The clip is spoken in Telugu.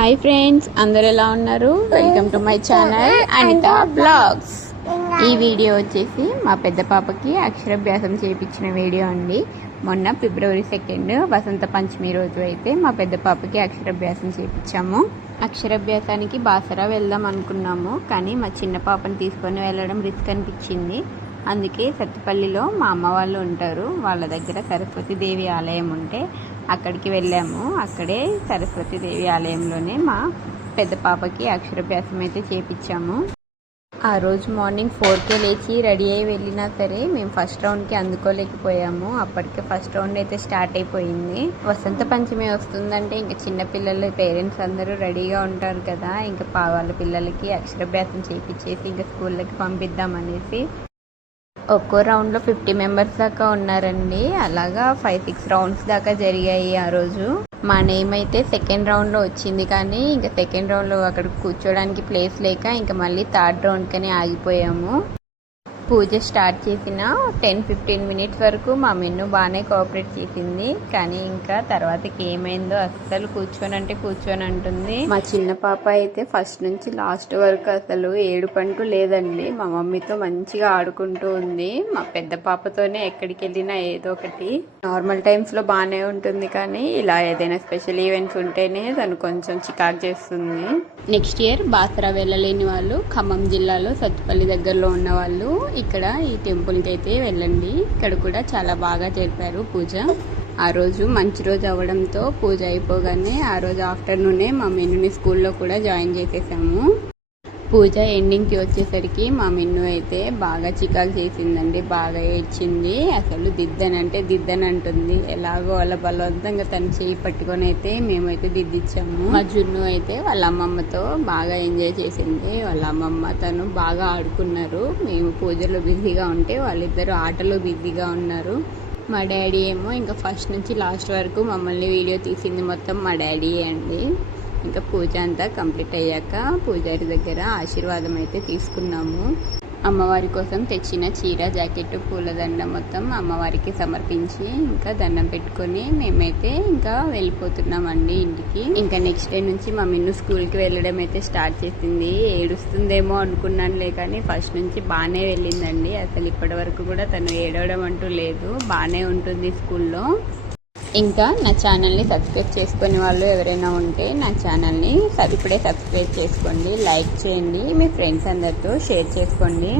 హాయ్ ఫ్రెండ్స్ అందరు ఎలా ఉన్నారు? Welcome to my channel Anitha vlogs ఈ వీడియో వచ్చేసి మా పెద్ద పాపకి అక్షరాభ్యాసం చేయించిన వీడియో అండి. మొన్న ఫిబ్రవరి సెకండ్ వసంత పంచమి రోజు అయితే మా పెద్ద పాపకి అక్షరాభ్యాసం చేయించాము. అక్షరాభ్యాసానికి బాసరా వెళ్దాం అనుకున్నాము కానీ మా చిన్న పాపని తీసుకొని వెళ్ళడం రిస్క్ అనిపించింది. అందుకే సత్తుపల్లిలో మా అమ్మ వాళ్ళు ఉంటారు. వాళ్ళ దగ్గర సరస్వతి దేవి ఆలయం ఉంటే అక్కడికి వెళ్ళాము. అక్కడే సరస్వతి దేవి ఆలయంలోనే మా పెద్ద పాపకి అక్షరాభ్యాసం అయితే చేపించాము ఆ రోజు మార్నింగ్ ఫోర్కే లేచి రెడీ అయి వెళ్ళినా సరే మేము ఫస్ట్ రౌండ్కి అందుకోలేకపోయాము. అప్పటికే ఫస్ట్ రౌండ్ అయితే స్టార్ట్ అయిపోయింది. వసంత పంచమి వస్తుందంటే ఇంకా చిన్నపిల్లల పేరెంట్స్ అందరూ రెడీగా ఉంటారు కదా. ఇంకా వాళ్ళ పిల్లలకి అక్షరాభ్యాసం చేపించేసి ఇంకా స్కూళ్ళకి పంపిద్దాం అనేసి ఒక్కో రౌండ్లో ఫిఫ్టీ మెంబర్స్ దాకా ఉన్నారండి. అలాగా ఫైవ్ సిక్స్ రౌండ్స్ దాకా జరిగాయి ఆ రోజు. మా నేమ్ అయితే సెకండ్ రౌండ్లో వచ్చింది కానీ ఇంకా సెకండ్ రౌండ్లో అక్కడ కూర్చోడానికి ప్లేస్ లేక ఇంకా మళ్ళీ థర్డ్ రౌండ్కనే ఆగిపోయాము. పూజ స్టార్ట్ చేసిన టెన్ ఫిఫ్టీన్ మినిట్స్ వరకు మా మెన్ను బాగానే కోఆపరేట్ చేసింది. కానీ ఇంకా తర్వాతకి ఏమైందో అస్సలు కూర్చొని కూర్చొని అంటుంది మా చిన్న పాప అయితే ఫస్ట్ నుంచి లాస్ట్ వరకు అసలు ఏడుపంటూ లేదండి. మా మమ్మీతో మంచిగా ఆడుకుంటూ ఉంది. మా పెద్ద పాపతోనే ఎక్కడికి వెళ్ళినా ఏదో ఒకటి. నార్మల్ టైమ్స్లో బాగానే ఉంటుంది కానీ ఇలా ఏదైనా స్పెషల్ ఈవెంట్స్ ఉంటేనే తను కొంచెం చికాకు చేస్తుంది. నెక్స్ట్ ఇయర్ బాసరా వెళ్ళలేని వాళ్ళు ఖమ్మం జిల్లాలో సత్తుపల్లి దగ్గరలో ఉన్న వాళ్ళు ఇక్కడ ఈ టెంపుల్కి అయితే వెళ్ళండి. ఇక్కడ కూడా చాలా బాగా జరిపారు పూజ. ఆ రోజు మంచి రోజు అవ్వడంతో పూజ అయిపోగానే ఆ రోజు ఆఫ్టర్నూనే మా మెనుని స్కూల్లో కూడా జాయిన్ చేసేసాము. పూజ ఎండింగ్కి వచ్చేసరికి మా మిన్ను అయితే బాగా చికాకు చేసిందండి బాగా ఇచ్చింది అసలు దిద్దనంటే దిద్దనంటుంది. ఎలాగో వాళ్ళ బలవంతంగా తను చేయి పట్టుకొని అయితే మేమైతే దిద్దిచ్చాము. మా జున్ను అయితే వాళ్ళ అమ్మమ్మతో బాగా ఎంజాయ్ చేసింది. వాళ్ళ అమ్మమ్మ తను బాగా ఆడుకున్నారు. మేము పూజలో బిజీగా ఉంటే వాళ్ళిద్దరు ఆటలో బిజీగా ఉన్నారు. మా డాడీ ఏమో ఇంకా ఫస్ట్ నుంచి లాస్ట్ వరకు మమ్మల్ని వీడియో తీసింది మొత్తం మా డాడీ అండి. ఇంకా పూజ అంతా కంప్లీట్ అయ్యాక పూజారి దగ్గర ఆశీర్వాదం అయితే తీసుకున్నాము. అమ్మవారి కోసం తెచ్చిన చీర జాకెట్ పూలదండ మొత్తం అమ్మవారికి సమర్పించి ఇంకా దండం పెట్టుకొని మేమైతే ఇంకా వెళ్ళిపోతున్నామండి ఇంటికి. ఇంకా నెక్స్ట్ డే నుంచి మా మిన్ను స్కూల్కి వెళ్ళడం అయితే స్టార్ట్ చేసింది. ఏడుస్తుందేమో అనుకున్నానులే కానీ ఫస్ట్ నుంచి బాగానే వెళ్ళిందండి. అసలు ఇప్పటి వరకు కూడా తను ఏడవడం అంటూ లేదు. బాగానే ఉంటుంది స్కూల్లో. ఇంకా నా ఛానల్ని సబ్స్క్రైబ్ చేసుకునే వాళ్ళు ఎవరైనా ఉంటే నా ఛానల్ని ఇప్పుడే సబ్స్క్రైబ్ చేసుకోండి లైక్ చేయండి మీ ఫ్రెండ్స్ అందరితో షేర్ చేసుకోండి.